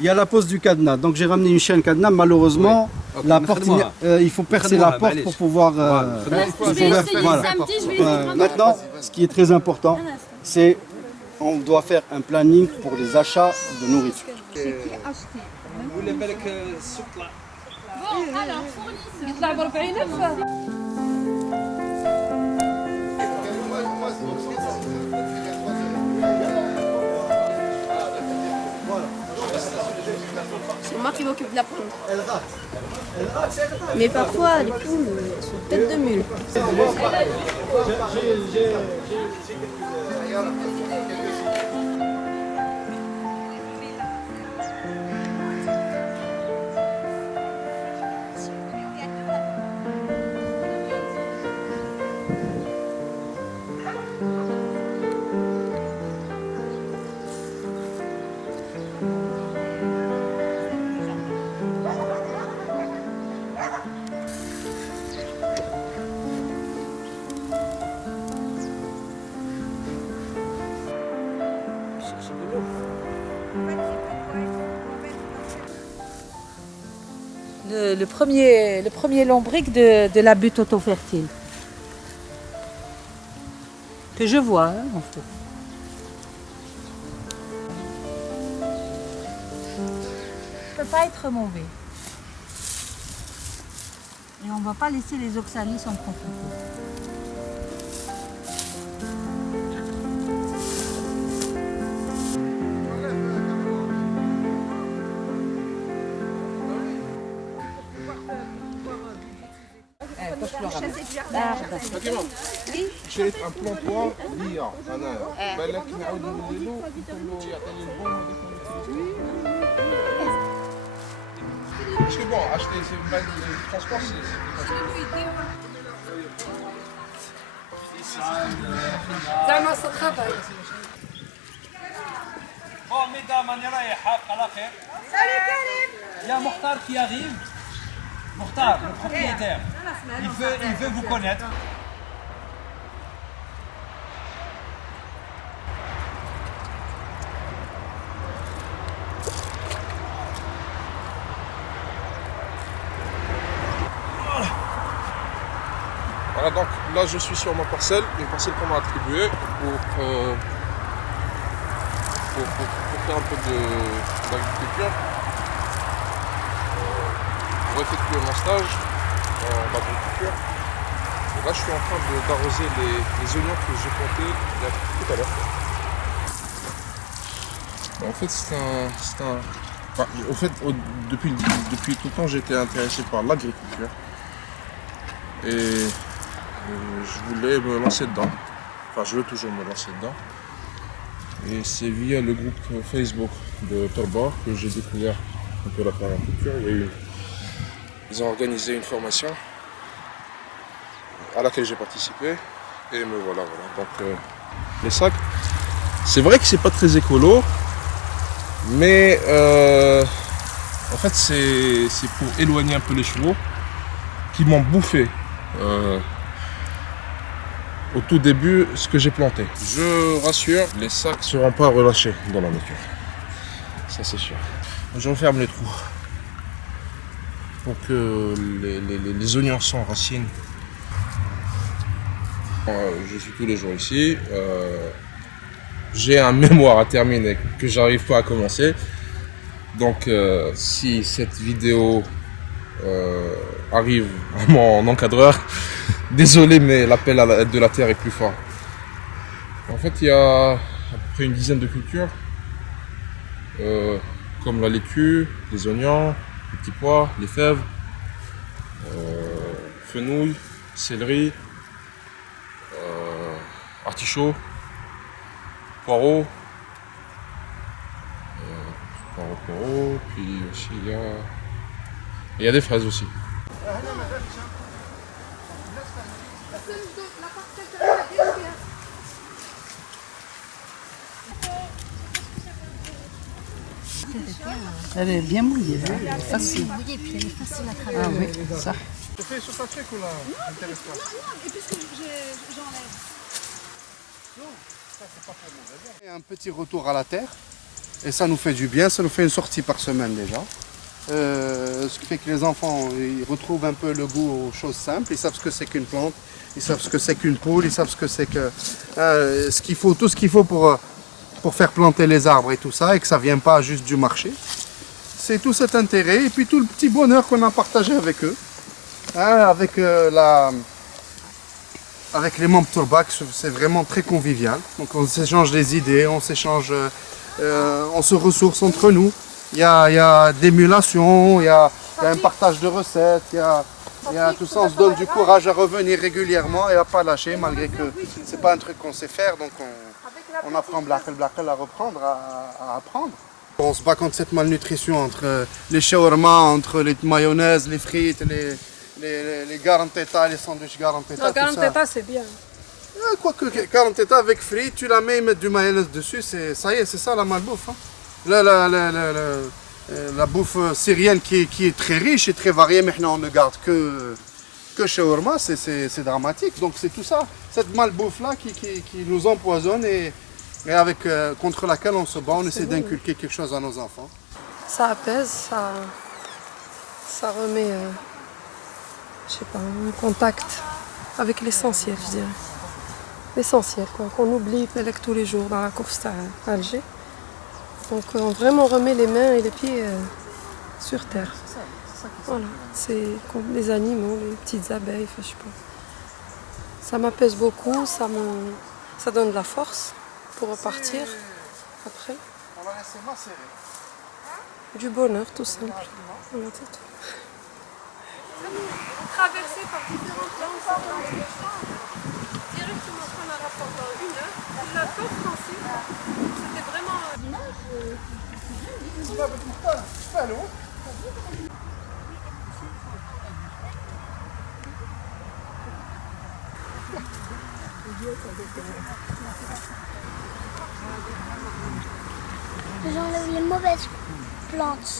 Il y a la pose du cadenas. Donc j'ai ramené une chaîne cadenas. Malheureusement, la porte, il faut percer la porte pour pouvoir. Maintenant, ce qui est très important, c'est on doit faire un planning pour les achats de nourriture. C'est moi qui m'occupe de la poule. Mais parfois, les poules sont tête de mule. Le premier lombric de la butte auto-fertile. Que je vois, hein, en fait. Ça ne peut pas être mauvais. Et on ne va pas laisser les oxalis en profiter. شريت ان بلونطوار ليا انايا بالك نعاود نولي له نقول له يعطيني البون Parce que bon, acheter c'est le transport Bon, mesdames, on est رايحة على خير. Salut Karim. Il y a Mokhtar qui arrive. Mokhtar, le propriétaire. Il veut vous connaître. Voilà, donc là je suis sur ma parcelle, une parcelle qu'on m'a attribuée pour faire un peu d'agriculture, pour effectuer mon stage dans l'agriculture. Et là je suis en train d'arroser les oignons que j'ai plantés tout à l'heure. En fait depuis tout le temps j'ai été intéressé par l'agriculture. Et je voulais me lancer dedans. Enfin, je veux toujours me lancer dedans. Et c'est via le groupe Facebook de Torba que j'ai découvert un peu la permaculture. Ils ont organisé une formation à laquelle j'ai participé. Et me voilà. Donc, les sacs, c'est vrai que c'est pas très écolo, mais en fait, c'est pour éloigner un peu les chevaux qui m'ont bouffé. Au tout début, ce que j'ai planté. Je rassure, les sacs ne seront pas relâchés dans la nature. Ça c'est sûr. Je referme les trous pour que les oignons s'enracinent. Je suis tous les jours ici. J'ai un mémoire à terminer que j'arrive pas à commencer. Donc si cette vidéo arrive à mon encadreur, désolé mais l'appel à l'aide de la terre est plus fort. En fait il y a à peu près une dizaine de cultures comme la laitue, les oignons, les petits pois, les fèves, fenouil, céleri, artichaut, poireaux, puis aussi il y a des fraises aussi. Elle est bien mouillée, là. Facile. Mouillée, puis elle est facile à Ah travailler. oui, ça. Tu fais sur ta check ou là? M'intéresse pas. Et puisque j'enlève. Et un petit retour à la terre. Et ça nous fait du bien, ça nous fait une sortie par semaine déjà. Ce qui fait que les enfants ils retrouvent un peu le goût aux choses simples. Ils savent ce que c'est qu'une plante, ils savent ce que c'est qu'une poule, ils savent ce que c'est que ce qu'il faut, tout ce qu'il faut pour faire planter les arbres et tout ça, et que ça ne vient pas juste du marché. C'est tout cet intérêt et puis tout le petit bonheur qu'on a partagé avec eux. Avec les membres Tourbak, c'est vraiment très convivial. Donc on s'échange des idées, on s'échange, on se ressource entre nous. Il y a de l'émulation, il y a un partage de recettes, il y a tout ça. On se donne du courage à revenir régulièrement et à pas lâcher malgré que c'est pas un truc qu'on sait faire. Donc on apprend blaqel à reprendre, à apprendre. On se bat contre cette malnutrition entre les shawarma, entre les mayonnaises, les frites, les garanteta, les sandwichs garanteta. Non, garanteta, c'est bien. Quoique garanteta avec frites, tu la mets et mettre du mayonnaise dessus, ça y est, c'est ça la malbouffe. Hein. La bouffe syrienne qui est très riche et très variée, maintenant on ne garde que shawarma, c'est dramatique. Donc c'est tout ça, cette malbouffe là qui nous empoisonne et contre laquelle on se bat, on essaie d'inculquer quelque chose à nos enfants. Ça apaise, ça remet je sais pas, un contact avec l'essentiel, je dirais. L'essentiel, quoi, qu'on oublie avec tous les jours dans la course à Alger. Donc on vraiment remet les mains et les pieds sur terre. Voilà, c'est comme les animaux, les petites abeilles, enfin, je sais pas. Ça m'apaise beaucoup, ça donne de la force pour repartir après. On va laisser macérer. Du bonheur, tout simple. Voilà, c'est tout. Traversé par différentes langues, directement en arabe pendant 1 heure, on n'a pas français, c'était vraiment... J'enlève les mauvaises plantes.